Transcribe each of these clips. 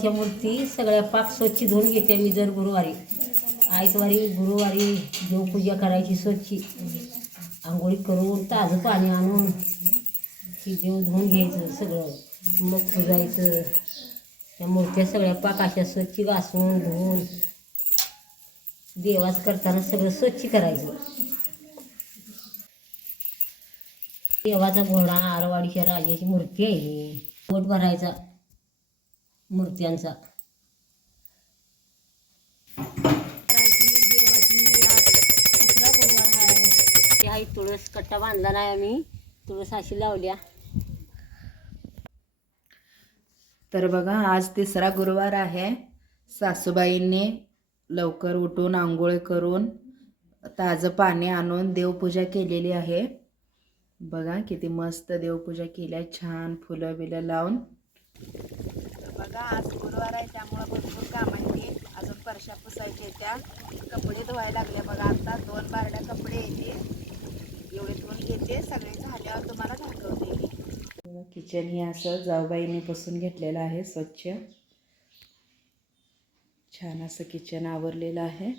त्या मूर्ती सगळ्या पाक स्वच्छ धुवून घेते मी दर गुरुवारी. आयतवारी गुरुवारी देवपूजा करायची स्वच्छ, आंघोळी करून ताजं पाणी आणून की देव धुवून घ्यायचं सगळं, मग पुजायचं. त्या मूर्त्या सगळ्या पाक अशा स्वच्छ घासून धुवून देवाच करताना सगळं स्वच्छ करायचं. देवाचा घोडा आरवाडीच्या राजाची मूर्ती आहे. पोट भरायचा मूर्त्यांचा. आई तुळस कट्टा बांधला नाही आम्ही, तुळस अशी लावल्या. तर बघा आज 3रा गुरुवार आहे. सासूबाईंनी लवकर उठून आंघोळ करून ताजं पाणी आणून देवपूजा केलेली आहे. बघा किती मस्त देवपूजा केल्या, छान फुलं बिलं लावून. बघा आज गुरुवार आहे त्यामुळं भरपूर कामांनी अजून फरशा पुसायच्या, त्या कपडे धुवायला लागले. बघा आता 2 बारड्या कपडे येते, एवढे धुवून घेते. सगळे झाल्यावर तुम्हाला दाखवते. किचन हे असं जाऊबाईने पुसून घेतलेलं आहे स्वच्छ. छान असं किचन आवरलेलं आहे.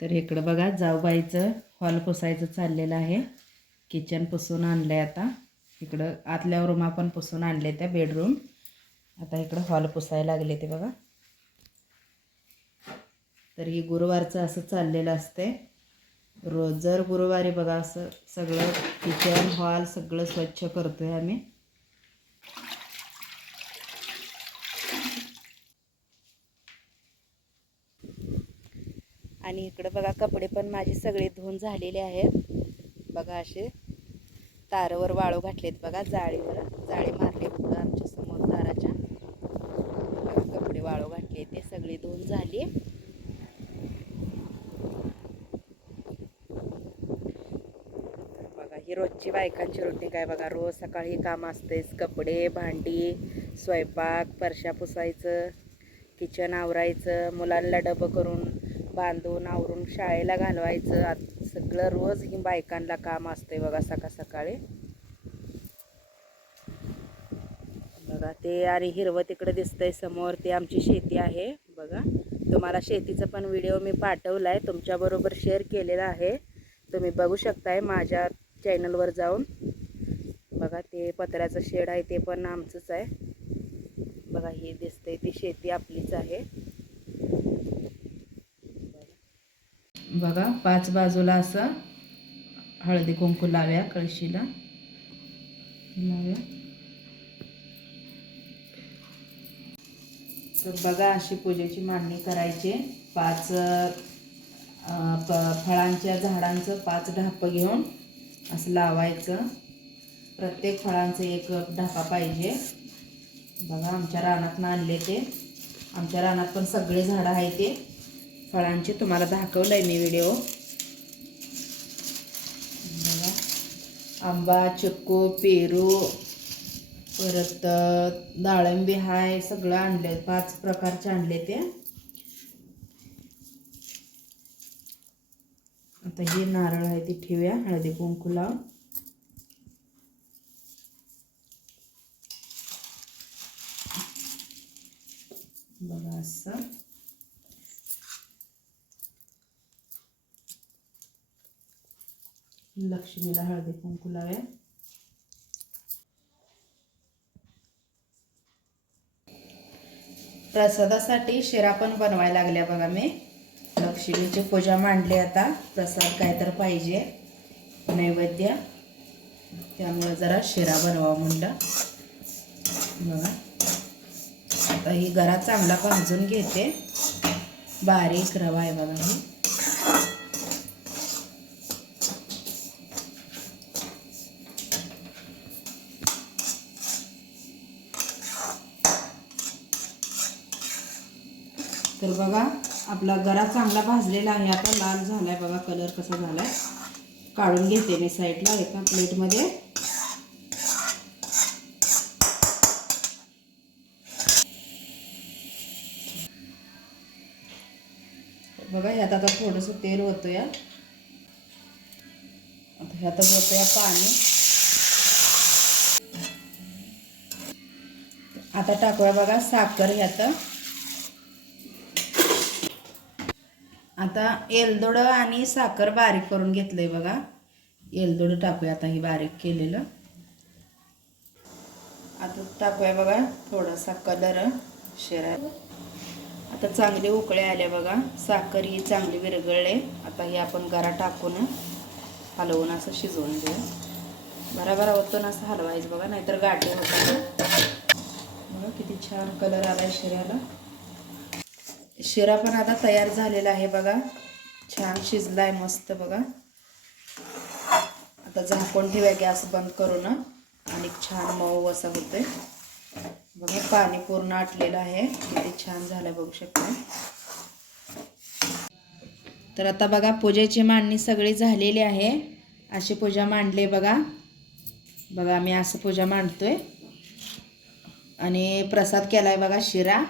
तर इकडं बघा जाऊबाईचं हॉल पुसायचं चाललेलं आहे. किचन पुसून आणलंय आता. इकडं आतल्या रूमा पण पुसून आणले, त्या बेडरूम. आता इकडं हॉल पुसायला लागले ते बघा. तर ही गुरुवारचं असं चाललेलं असते रोज. जर गुरुवारी बघा असं सगळं किचन हॉल सगळं स्वच्छ करतोय आम्ही. आणि इकडं बघा कपडे पण माझे सगळे धुवून झालेले आहेत. बघा असे तारावर वाळू घातलेत बघा, जाळीवर जाळी मारले बघा आमच्या समोर दाराच्या. बघा कपडे वाळू घातले, ते सगळे धुवून झाले. बघा ही रोजची बायकांची रुटीन काय बघा. रोज सकाळी काम असतेच, कपडे भांडी स्वयंपाक फरशा पुसायचं, किचन आवरायचं, मुलांना डबं करून बांधून आवरून शाळेला घालवायचं. सगळं रोज ही बायकांना काम असते बघा सकाळी. बघा ते आणि हिरवं तिकडे दिसतंय समोर, ते आमची शेती आहे बघा. तुम्हाला शेतीचा पण व्हिडिओ मी पाठवलाय, तुमच्याबरोबर शेअर केलेला आहे. तुम्ही बघू शकताय माझ्या चॅनलवर जाऊन. बघा ते पत्र्याचं शेड आहे, ते पण आमचंच आहे बघा. हे दिसतंय ती शेती आपलीच आहे बघा. 5 बाजूला असं हळदी कुंकू लाव्या, कळशीला लाव्या. तर बघा अशी पूजेची मांडणी करायची. 5 फळांच्या झाडांचं 5 ढापं घेऊन असं लावायचं. प्रत्येक फळांचं एक ढापा पाहिजे बघा. आमच्या रानातनं आणले ते. आमच्या रानात पण सगळे झाडं आहे ते फळांचे, तुम्हाला दाखवलंय मी व्हिडिओ बघा. आंबा, चिक्कू, पेरू, परत डाळिंबी हाय, सगळं आणले. 5 प्रकारचे आणले ते. आता हे नारळ आहे ती ठेवूया हळदी कुंकू लावून. बघा असं लक्ष्मीला हळदी कुंकू लावूया. प्रसादासाठी शिरा पण बनवायला लागल्या बघा मी. लक्ष्मीची पूजा मांडली, आता प्रसाद काय तर पाहिजे नैवेद्य, त्यामुळे जरा शिरा बनवा म्हणलं बघा. आता ही गरा चांगला भाजून घेते. बारीक रवा आहे बघा ही. तर बघा आपला गरा चांगला भाजलेला आहे, आता लाल झालाय बघा. कलर कसा झालाय काढून घेते मी साईडला एका प्लेटमध्ये. बघा ह्यात आता थोडंसं तेल होतं. आता ह्यात होतं पाणी. आता टाकूया बघा साखर ह्यात. आता एलदोड आणि साखर बारीक करून घेतलंय बघा. एलदोड टाकूया आता ही बारीक केलेलं. आता टाकूया बघा थोडासा कलर शिरा. आता चांगले उकळे आले बघा. साखर ही चांगली विरघळले. आता ही आपण गरा टाकून हलवून असं शिजवून घेऊ. भराभरा होतं असं हलवायचं बघा, नाहीतर गाठी होतात. बघा किती छान कलर आलाय शिऱ्याला. शिरा पण आता तयार झालेला आहे बघा. छान शिजलाय मस्त बघा. आता झाकून ठेवूया गॅस बंद करून. आणि छान मऊ असा होतोय बघा. पाणी पूर्ण आटलेलं आहे. किती छान झालंय बघू शकता. तर आता बघा पूजेची मांडणी सगळी झालेली आहे. अशी पूजा मांडली बघा. बघा मी असं पूजा मांडतोय. आणि प्रसाद केलाय बघा शिरा.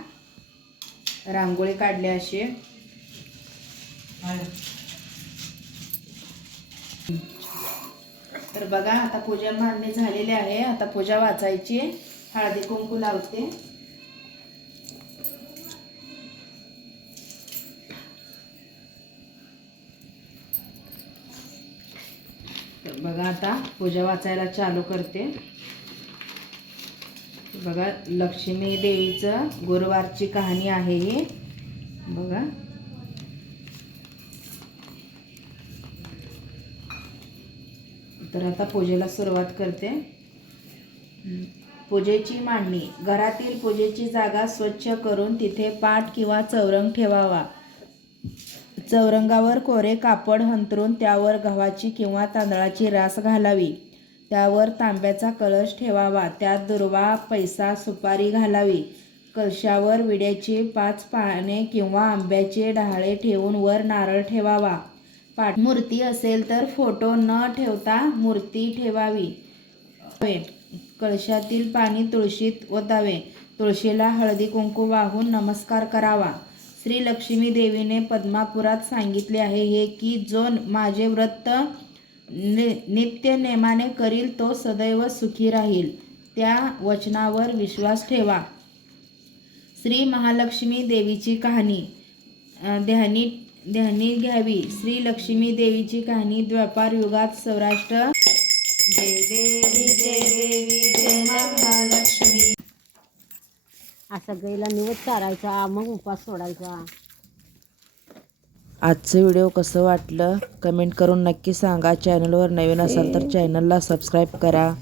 रांगोळी काढली अशी. तर बघा आता पूजा मांडणी झालेली आहे. आता पूजा वाचायची. हळदी कुंकू लावते. तर बघा आता पूजा वाचायला चालू करते. बघा लक्ष्मी देवीचं गुरुवारची कहाणी आहे ही बघा. तर आता पूजेला सुरुवात करते. पूजेची मांडणी. घरातील पूजेची जागा स्वच्छ करून तिथे पाट किंवा चौरंग ठेवावा. चौरंगावर कोरे कापड अंथरून त्यावर गव्हाची किंवा तांदळाची रास घालावी. त्यावर तांब्याचा कलश ठेवावा. त्यात दुर्वा, पैसा, सुपारी घालावी. कलशावर विड्याची 5 पाने किंवा आंब्याचे डहाळे ठेवून वर नारळ ठेवावा. मूर्ती असेल तर फोटो न ठेवता मूर्ती ठेवावी. कलशातील पाणी तुळशीत ओतावे. तुळशीला हळदी कुंकू वाहून नमस्कार करावा. श्री लक्ष्मी देवीने पद्मापुरात सांगितले आहे हे की जो माझे व्रत नित्य नेमाने करील तो सदैव सुखी राहील. त्या वचनावर विश्वास ठेवा. श्री महालक्ष्मी देवीची कहाणी. ध्यानी घ्यावी. श्री लक्ष्मी देवीची कहाणी द्वापार युगात सौराष्ट्र. जय देवी जय देवी जय महालक्ष्मी. असं गाईला निवद चारायचा, मग उपास सोडायचा. आजचं व्हिडिओ कसं वाटलं कमेंट करून नक्की सांगा. चॅनलवर नवीन असाल तर चॅनलला सबस्क्राईब करा.